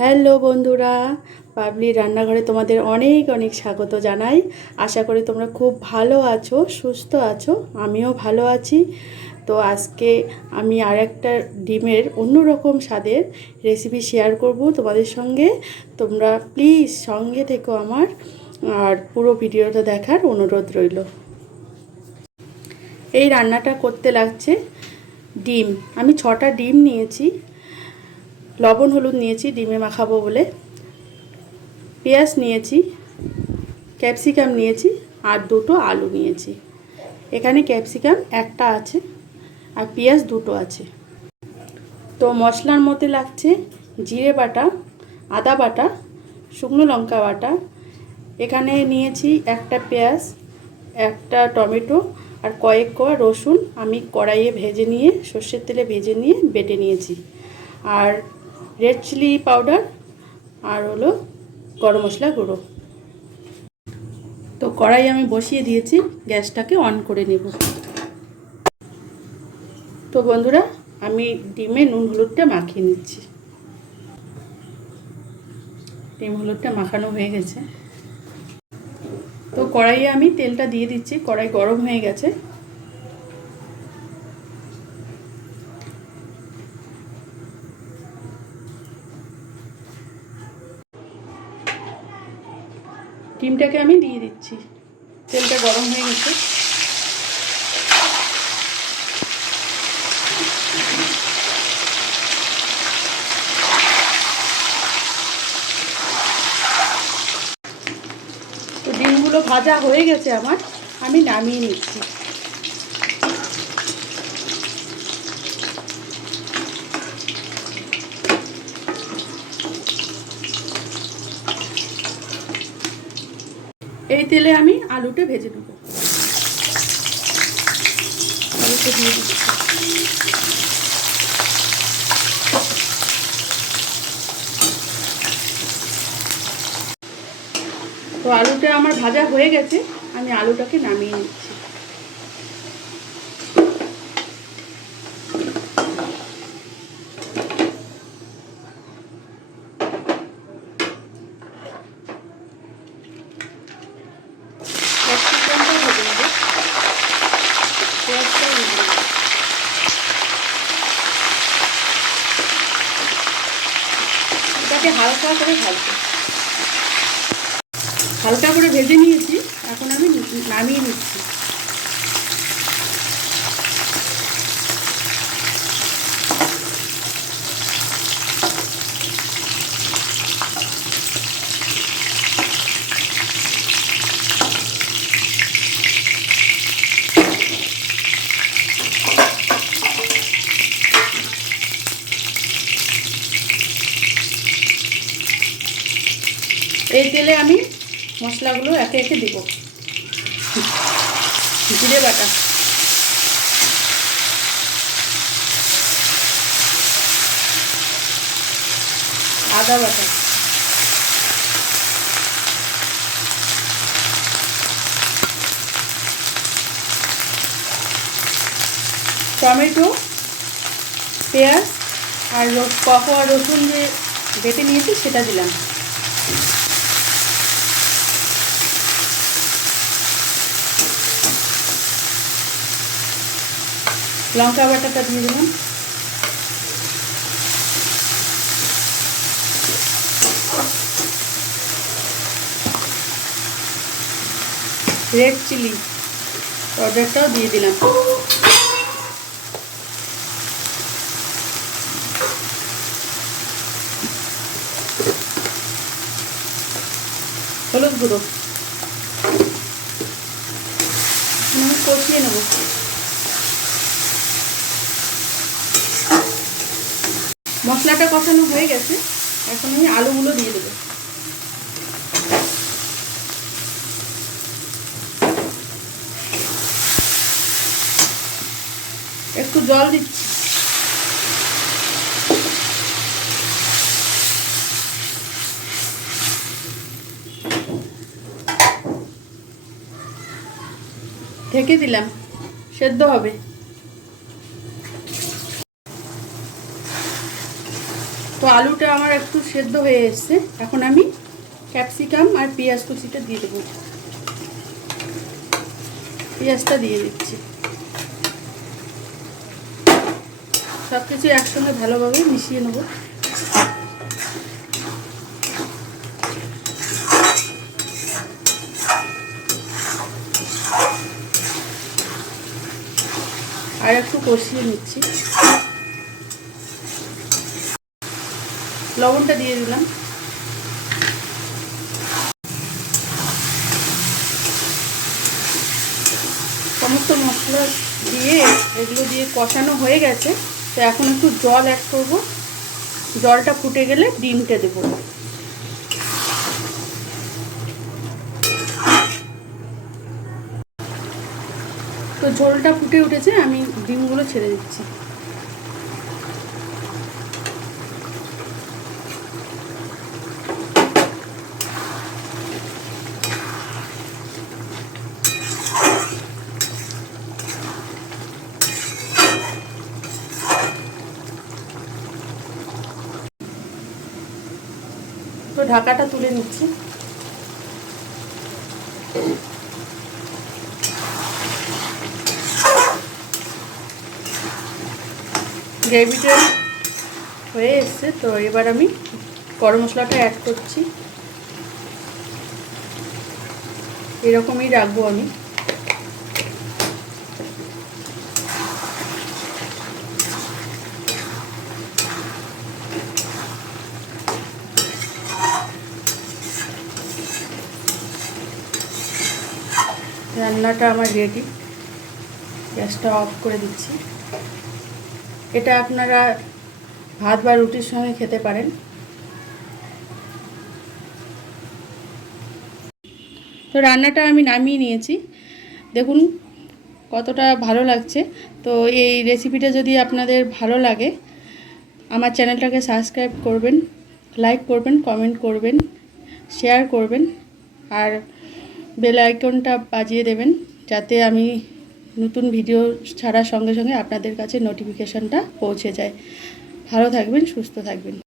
Hello বন্ধুরা, বাবলি রান্নাঘরে তোমাদের অনেক অনেক স্বাগত জানাই। আশা করি তোমরা খুব ভালো আছো, সুস্থ আছো। আমিও ভালো আছি। তো আজকে আমি আর একটা ডিমের অন্যরকম স্বাদের রেসিপি শেয়ার করব তোমাদের সঙ্গে। তোমরা প্লিজ সঙ্গে থেকো আমার, আর পুরো ভিডিওটা দেখার অনুরোধ রইল। এই রান্নাটা করতে লাগছে ডিম। আমি 6টা ডিম নিয়েছি, লবণ হলুদ নিয়েছি ডিমে মাখাবো বলে। পেঁয়াজ নিয়েছি, ক্যাপসিকাম নিয়েছি, আর 2টো আলু নিয়েছি। এখানে ক্যাপসিকাম একটা আছে আর পেঁয়াজ 2টো আছে। তো মশলার মধ্যে লাগছে জিরে বাটা, আদা বাটা, শুকনো লঙ্কা বাটা। এখানে নিয়েছি একটা পেঁয়াজ, একটা টমেটো আর কয়েক কোয়া রসুন। আমি কড়াইয়ে ভেজে নিয়ে, সর্ষের তেলে ভেজে নিয়ে বেটে নিয়েছি। আর রেড চিলি পাউডার, আর হলো গরম মশলা গুঁড়ো। তো কড়াই আমি বসিয়ে দিয়েছি, গ্যাসটাকে অন করে নেব। তো বন্ধুরা, আমি ডিমে নুন হলুদটা মাখিয়ে নিচ্ছি। ডিম হলুদটা মাখানো হয়ে গেছে। তো কড়াইয়ে আমি তেলটা দিয়ে দিচ্ছি, কড়াই গরম হয়ে গেছে। ডিমটাকে আমি দিয়ে দিচ্ছি, তেলটা গরম হয়ে গেছে। তো ডিমগুলো ভাজা হয়ে গেছে আমার, আমি নামিয়ে নিচ্ছি। এই তেলে আমি আলুটা ভেজে নেব। আলুটা দিয়ে দিচ্ছি। তো আলুটা আমার ভাজা হয়ে গেছে, আমি আলুটাকে নামিয়ে নিচ্ছি। এটাকে হালকা করে হালকা করে ভেজে নিয়েছি। এখন আমি নামিয়ে নিচ্ছি। এই তেলে আমি মশলাগুলো একে একে দেব। জিরে বাটা, আদা বাটা, টমেটো, পেঁয়াজ আর কোয়া রসুন যে বেটে নিয়েছি সেটা দিলাম। লঙ্কা বাটাটা দিয়ে দিলাম। রেড চিলি পাউডারটাও দিয়ে দিলাম। হলুদ গুঁড়ো আমি কষিয়ে নেব। মশলাটা কষানো হয়ে গেছে, এখন আমি আলুগুলো দিয়ে দেবো। একটু জল দিচ্ছি। ঢেকে দিলাম, সেদ্ধ হবে। তো আলুটা আমার একটু সেদ্ধ হয়ে এসছে, এখন আমি ক্যাপসিকাম আর পেঁয়াজ কুচিটা দিয়ে দেবো। পেঁয়াজটা দিয়ে দিচ্ছি। সব কিছু একসঙ্গে ভালোভাবে মিশিয়ে নেব। আর একটু কষিয়ে নিচ্ছি। লবণটা দিয়ে দিলাম। সমস্ত মশলা দিয়ে এগুলো দিয়ে কষানো হয়ে গেছে। তো এখন একটু জল অ্যাড করব। জলটা ফুটে গেলে ডিমটা দেবো। তো ঝোলটা ফুটে উঠেছে, আমি ডিমগুলো ছেড়ে দিচ্ছি। তো ঢাকাটা তুলে নিচ্ছি। গ্রেভিটা হয়ে এসছে। তো এবার আমি গরম মশলাটা অ্যাড করছি। এরকমই রাখবো আমি। রান্নাটা আমার রেডি। গ্যাসটা অফ করে দিচ্ছি। এটা আপনারা ভাত বা রুটির সঙ্গে খেতে পারেন। তো রান্নাটা আমি নামিয়ে নিয়েছি। দেখুন কতটা ভালো লাগছে। তো এই রেসিপিটা যদি আপনাদের ভালো লাগে, আমার চ্যানেলটাকে সাবস্ক্রাইব করবেন, লাইক করবেন, কমেন্ট করবেন, শেয়ার করবেন, আর বেল আইকনটা বাজিয়ে দেবেন, যাতে আমি নতুন ভিডিও ছাড়ার সঙ্গে সঙ্গে আপনাদের কাছে নোটিফিকেশানটা পৌঁছে যায়। ভালো থাকবেন, সুস্থ থাকবেন।